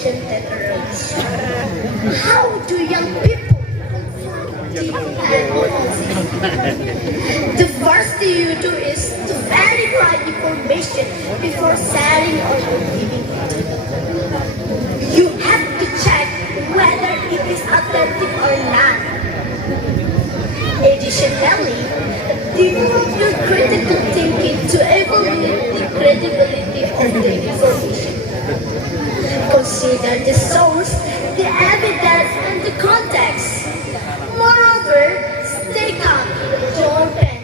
information technology. How do young people confront the analysis? The first thing you do is to verify information before sharing or giving it. You have to check whether it is authentic or not. Additionally, develop your critical thinking to evaluate the credibility of the information. Consider the source, the evidence, and the context. Moreover, stay calm, don't panic.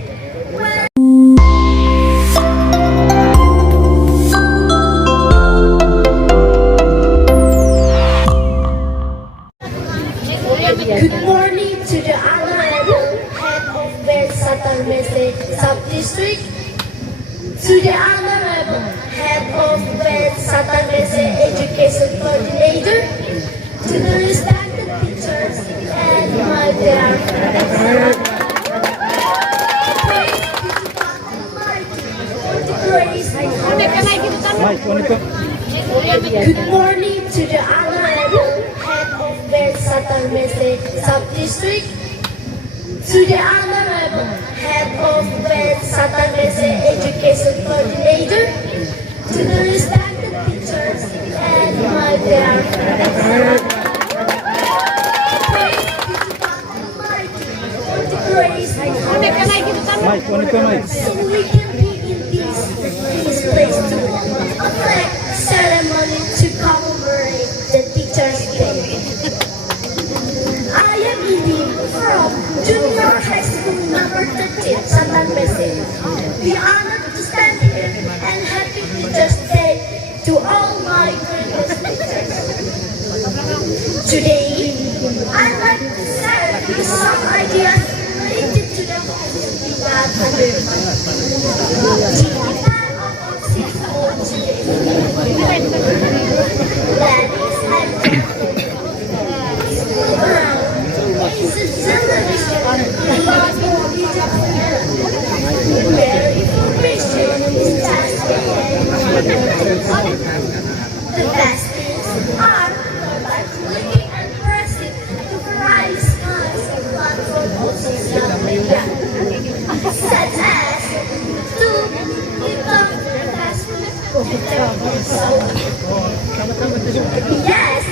Good morning to the Honorable Head of West Satarmese Sub-District, to the Honorable Head of West Satarmese Education Coordinator, to the respected teachers, and my dear friends. Praise be to God Almighty for the grace and honor. Good morning to the Honorable Head of West Satarmese Sub-District, to the Honorable Head of West Satarmese Education Coordinator, to the respected teachers, and my dear friends. Praise be to God Almighty for the grace and honor. So we can be in this place to a flag ceremony to commemorate the Teachers' Day. I am Indin from Junior High School number 13, Satarmese. We are honored to stand here and happy Teachers' Day to all my greatest teachers. Today, I'd like to share some ideas related to the Ladies and gentlemen, school ground is a generation about where information is transmitted. The best things are by clicking and pressing the various kinds of platforms on social media, such as YouTube, TikTok, Facebook, and so on. Yes,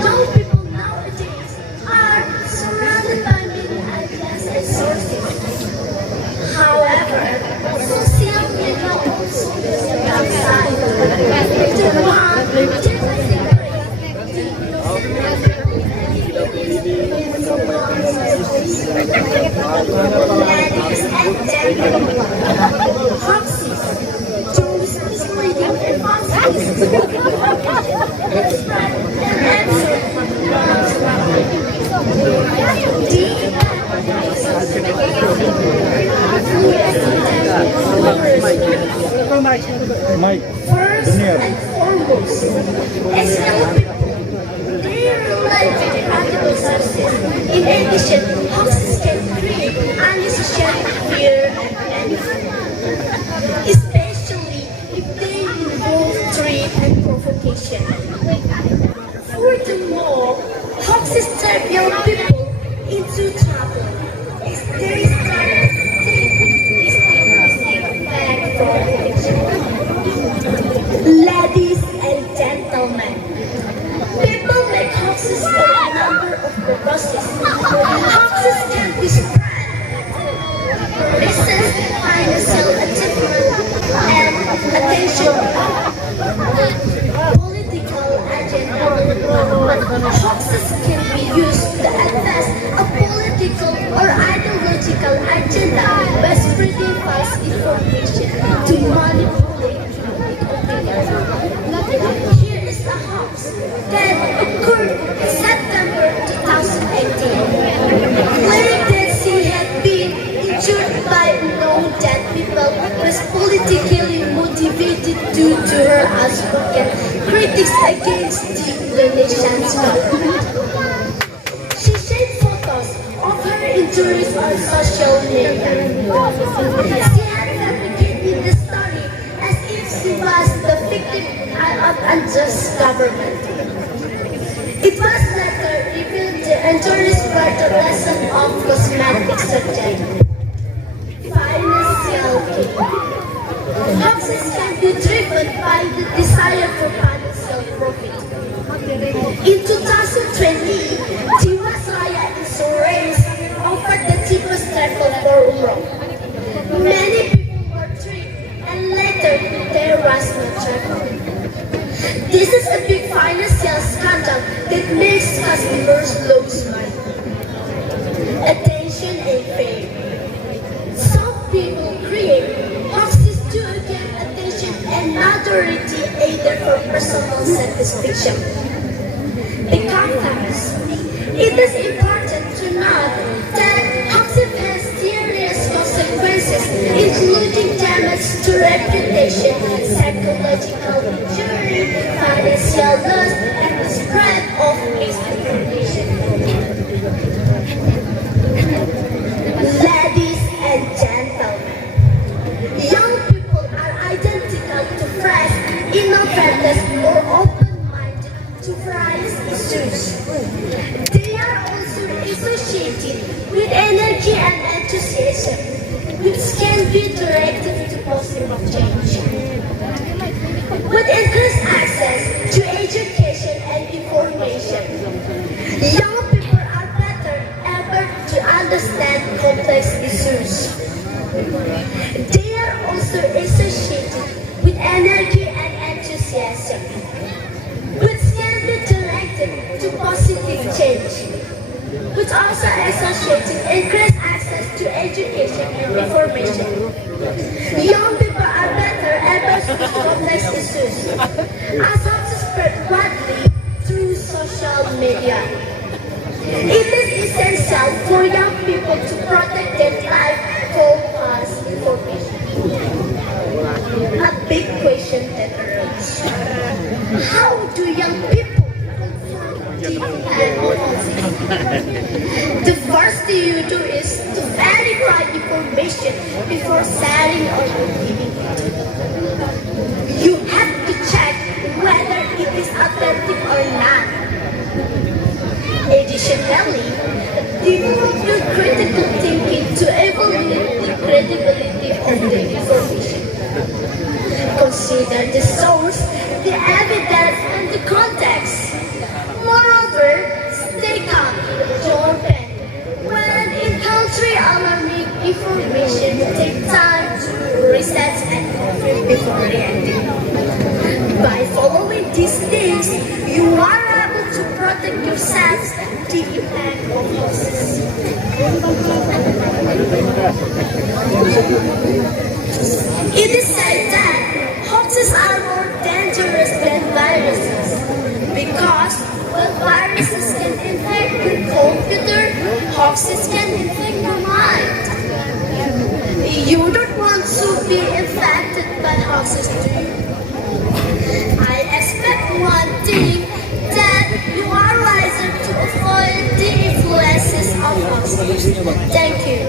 young people nowadays are surrounded by many ideas and sources. However, social media also is a downside. The one ladies and gentlemen, hoaxes, tools, misleading and false First and foremost, as young people, they rely on article sources. In addition, hoaxes can create unnecessary fear and panic, especially if they involve threat and provocation. Furthermore, hoaxes trap young people into trouble, as they start distinguishing fact from fiction. Ladies and gentlemen, people make hoaxes for a number of purposes. Hoaxes can be spread for reasons, financial achievement, and attention, political agenda. Hoaxes can be used to advance a political or ideological agenda by spreading false information to manipulate public opinion. Here is a hoax that occurred in September 2018, claiming that she had been injured by known dead people was politically motivated due to her outspoken critics against the Indonesian government. She shared photos of her injuries on social media. She had fabricated the story as if she was the victim of unjust government. It was later revealed the injuries were the lesson of cosmetic subject. Financial gain. Hoaxes can be driven by the desire for financial profit. In 2020, Jiwasraya Insurance offered the cheapest travel for Umroh. Many people were tricked and later there was no travel. This is a big financial scandal that makes customers lose money, attention and fame. Some people create hoaxes to gain attention and notoriety either for personal satisfaction. Because it is important to note that hoaxing has serious consequences, including damage to reputation, psychological injury, financial loss, and the spread of misinformation. Ladies and gentlemen, young people are identical to fresh, innovative, or open-minded to various issues. They are also associated with energy and enthusiasm, which can be directed to positive change. With increased access to education and information, young people are better able to understand complex issues. They are also associated with energy and enthusiasm, which can be directed to positive change, which also associated increased access to education and information. Young people are better able to complex issues, as also spread widely through social media. It is essential for young people to protect their life from false information. A big question that arises: how do young people confront the impact of falsity? The first thing you do is to verify information before sharing or believing it. You have to check whether it is authentic or not. Additionally, develop your critical thinking to evaluate the credibility of the information. Consider the source, the evidence, and the context. Moreover, stay calm, your pen. When encountering alarming information, take time to research and confirm before reacting. By following these things, you are able to protect yourselves from the impact of hoaxes. It is said that hoaxes are more dangerous than viruses because while viruses can infect your computer, hoaxes can infect your mind. You don't want to be infected by hoaxes, do you? I expect one thing, that you are wiser to avoid the influences of hoaxes. Thank you.